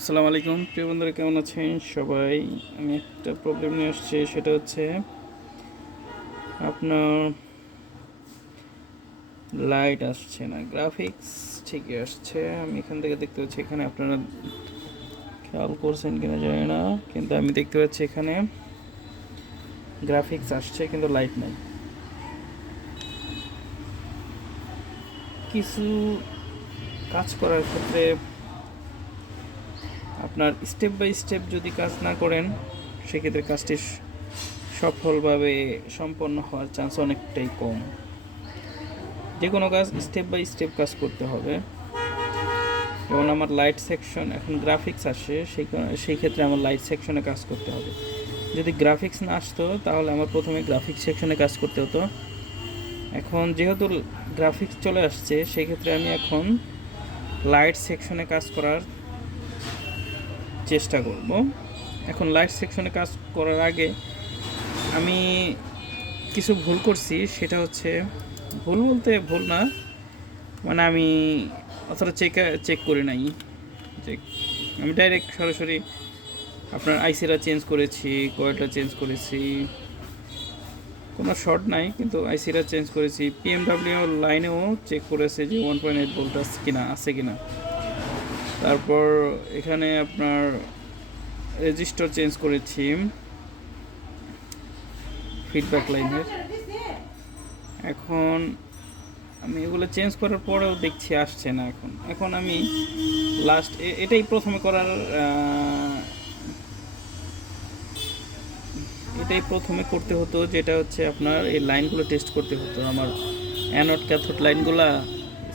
আসসালামু আলাইকুম প্রিয় বন্ধুরা, কেমন আছেন সবাই? আমি একটা প্রবলেম নিয়ে আসছি, সেটা হচ্ছে আপনার লাইট আসছে না, গ্রাফিক্স ঠিকই আসছে। আমি এখান থেকে দেখতে পাচ্ছি, এখানে আপনারা খেয়াল করছেন কিনা জানি না, কিন্তু আমি দেখতে পাচ্ছি এখানে গ্রাফিক্স আসছে কিন্তু লাইট নাই। কিছু কাজ করার ক্ষেত্রে আপনার স্টেপ বাই স্টেপ যদি কাজ না করেন, সেক্ষেত্রে কাজটি সফলভাবে সম্পন্ন হওয়ার চান্স অনেকটাই কম। যে কোনো কাজ স্টেপ বাই স্টেপ কাজ করতে হবে। যেমন আমার লাইট সেকশন, এখন গ্রাফিক্স আসে, সেই ক্ষেত্রে আমার লাইট সেকশনে কাজ করতে হবে। যদি গ্রাফিক্স না আসতো তাহলে আমার প্রথমে গ্রাফিক্স সেকশনে কাজ করতে হতো। এখন যেহেতু গ্রাফিক্স চলে আসছে, সেই ক্ষেত্রে আমি এখন লাইট সেকশনে কাজ করার চেষ্টা করব। এখন লাইট সেকশনে কাজ করার আগে আমি কিছু ভুল করছি, সেটা হচ্ছে, ভুল বলতে ভুল না, মানে আমি অতটা চেক করি নাই। চেক আমি ডাইরেক্ট সরাসরি আপনার আইসিটা চেঞ্জ করেছি, কয়েলটা চেঞ্জ করেছি, কোনো শর্ট নাই, কিন্তু আইসিটা চেঞ্জ করেছি। পিএমডাব্লিউ লাইনেও চেক করেছে যে 1.8 ভোল্ট আছে কিনা। তারপর এখানে আপনার রেজিস্টার চেঞ্জ করেছি ফিডব্যাক লাইনের। এখন আমি এগুলো চেঞ্জ করার পরেও দেখছি আসছে না। এখন আমি লাস্ট এটাই প্রথমে করার এটাই প্রথমে করতে হতো, যেটা হচ্ছে আপনার এই লাইনগুলো টেস্ট করতে হতো। আমার অ্যানোড ক্যাথোড লাইনগুলো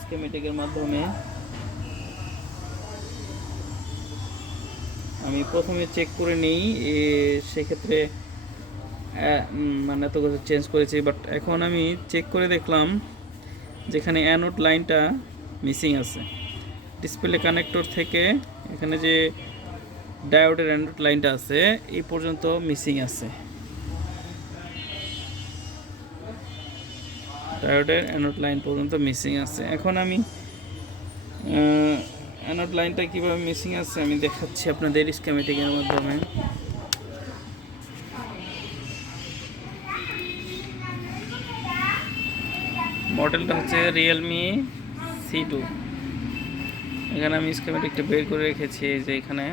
স্কিমেটিকের মাধ্যমে আমি প্রথমে চেক করে নিই। সেক্ষেত্রে মানে এত কিছু চেঞ্জ করেছি, বাট এখন আমি চেক করে দেখলাম যেখানে অ্যানোড লাইনটা মিসিং আছে। ডিসপ্লে কানেক্টর থেকে এখানে যে ডায়োডের অ্যানোড লাইনটা আছে, এই পর্যন্ত মিসিং আছে। ডায়োডের অ্যানোড লাইন পর্যন্ত মিসিং আছে। এখন আমি অ্যানোড লাইনটা কীভাবে মিসিং আছে আমি দেখাচ্ছি আপনাদের স্কিমেটিকের মাধ্যমে। মডেলটা হচ্ছে রিয়েলমি C2। এখানে আমি স্কিমেটিকটা বের করে রেখেছি, যে এখানে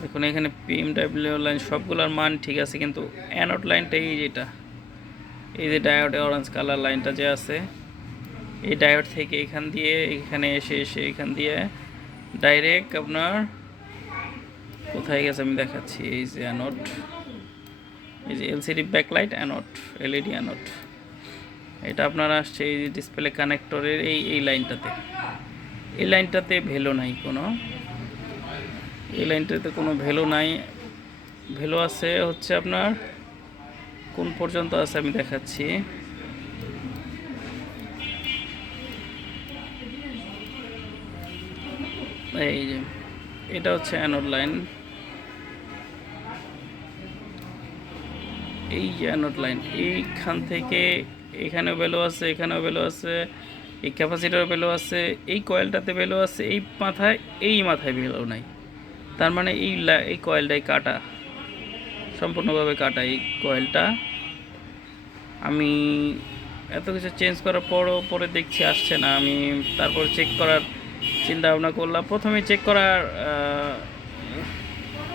দেখুন, এখানে পিএমডাব্লিউ লাইন সবগুলোর মান ঠিক আছে, কিন্তু অ্যানোড লাইনটা এই যে ডায়োডে অরেঞ্জ কালার লাইনটা যে আছে, এই ডায়োড থেকে এখান দিয়ে এখানে এসে এখান দিয়ে ডাইরেক্ট আপনার কোথায় গেছে আমি দেখাচ্ছি। এই যে অ্যানোড, এই যে LCD backlight anode, LED anode, এটা আপনার আসছে এই যে ডিসপ্লে কানেক্টরের এই লাইনটাতে। এই লাইনটাতে ভ্যালু নাই কোনো, এই লাইনটাতে কোনো ভ্যালু নাই। ভ্যালু আছে হচ্ছে আপনার কোন পর্যন্ত আছে আমি দেখাচ্ছি। এই যে এটা হচ্ছে অ্যানোড লাইন, এই যে অ্যানোড লাইন, এইখান থেকে এখানেও ভ্যালু আছে, এখানেও ভ্যালু আছে, এই ক্যাপাসিটার ভ্যালু আছে, এই কয়েলটাতে ভ্যালু আছে, এই মাথায় ভ্যালু নাই। তার মানে এই কয়েলটাই কাটা, সম্পূর্ণভাবে কাটা এই কয়েলটা। আমি এত কিছু চেঞ্জ করার পরে দেখছি আসছে না। আমি তারপর চেক করার চিন্তা ভাবনা করলাম। প্রথমে চেক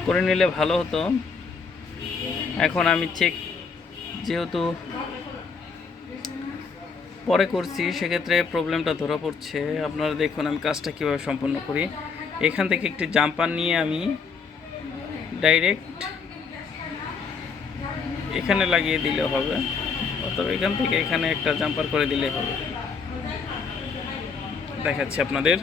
করে নিলে ভালো হতো। এখন আমি চেক যেহেতু পরে করছি, সেক্ষেত্রে প্রবলেমটা ধরা পড়ছে। আপনারা দেখুন আমি কাজটা কীভাবে সম্পন্ন করি। এখান থেকে একটি জাম্পার নিয়ে আমি ডাইরেক্ট এখানে লাগিয়ে দিলে হবে, অথবা এখান থেকে এখানে একটা জাম্পার করে দিলে হবে। দেখাচ্ছি আপনাদের।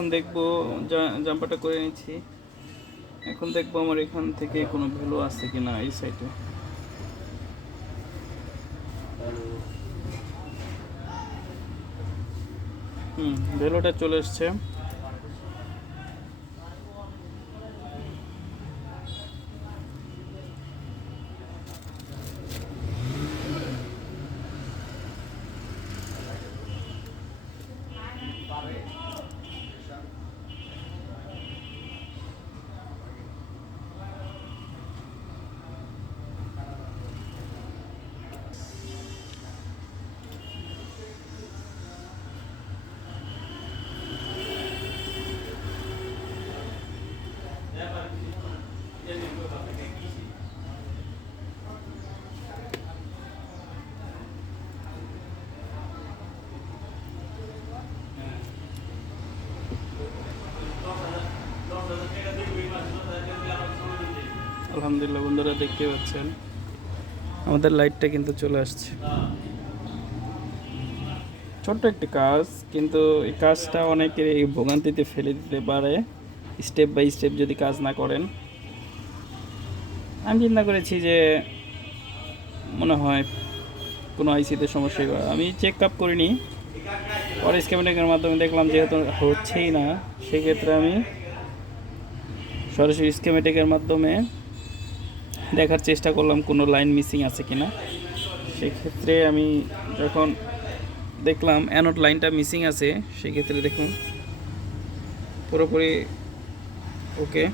এখন দেখবো, জাম্পারটা করে নিচ্ছি। এখন দেখবো আমার এখান থেকে কোনো ভ্যালু আছে কিনা এই সাইডে। ভ্যালুটা চলে এসছে। আলহামদুলিল্লাহ বন্ধুরা, দেখতে পাচ্ছেন আমাদের লাইটটা কিন্তু চলে আসছে। ছোট্ট একটি কাজ, কিন্তু এই কাজটা অনেকের এই ভোগান্তিতে ফেলে দিতে পারে স্টেপ বাই স্টেপ যদি কাজ না করেন। আমি চিন্তা করেছি যে মনে হয় কোনো আইসিতে সমস্যা। আমি চেক আপ করিনি, পরে স্ক্যামেটিকের মাধ্যমে দেখলাম যেহেতু হচ্ছেই না, সেক্ষেত্রে আমি সরাসরি স্ক্যামেটিকের মাধ্যমে দেখার চেষ্টা করলাম কোনো লাইন মিসিং আছে কিনা। সেক্ষেত্রে আমি যখন দেখলাম অ্যানোড লাইনটা মিসিং আছে, সেক্ষেত্রে দেখুন পুরোপুরি ওকে।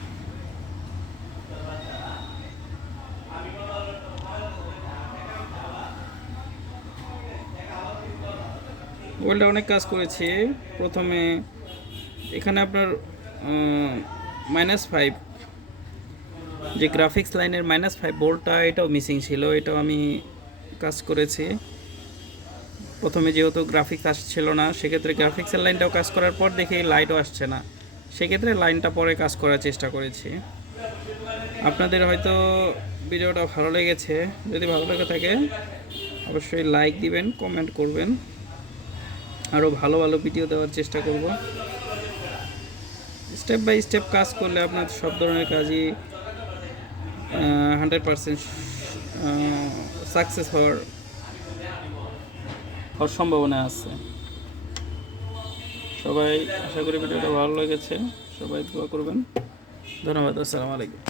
মোবাইলটা অনেক কাজ করেছে। প্রথমে এখানে আপনার -5 যে গ্রাফিক্স লাইনের -5 ভোল্টটা, এটাও মিসিং ছিল, এটাও আমি কাজ করেছি। প্রথমে যেহেতু গ্রাফিক্স আসছিল না, সেক্ষেত্রে গ্রাফিক্সের লাইনটাও কাজ করার পর দেখি লাইটও আসছে না, সেক্ষেত্রে লাইনটা পরে কাজ করার চেষ্টা করেছি। আপনাদের হয়তো ভিডিওটা ভালো লেগেছে, যদি ভালো লেগে থাকে অবশ্যই লাইক দিবেন, কমেন্ট করবেন, আরও ভালো ভালো ভিডিও দেওয়ার চেষ্টা করব। স্টেপ বাই স্টেপ কাজ করলে আপনার সব ধরনের কাজই 100% সাকসেস হওয়ার সম্ভাবনা আছে। সবাই আশা করি ভিডিওটা ভালো লেগেছে, সবাই দোয়া করবেন। ধন্যবাদ, আসসালামু আলাইকুম।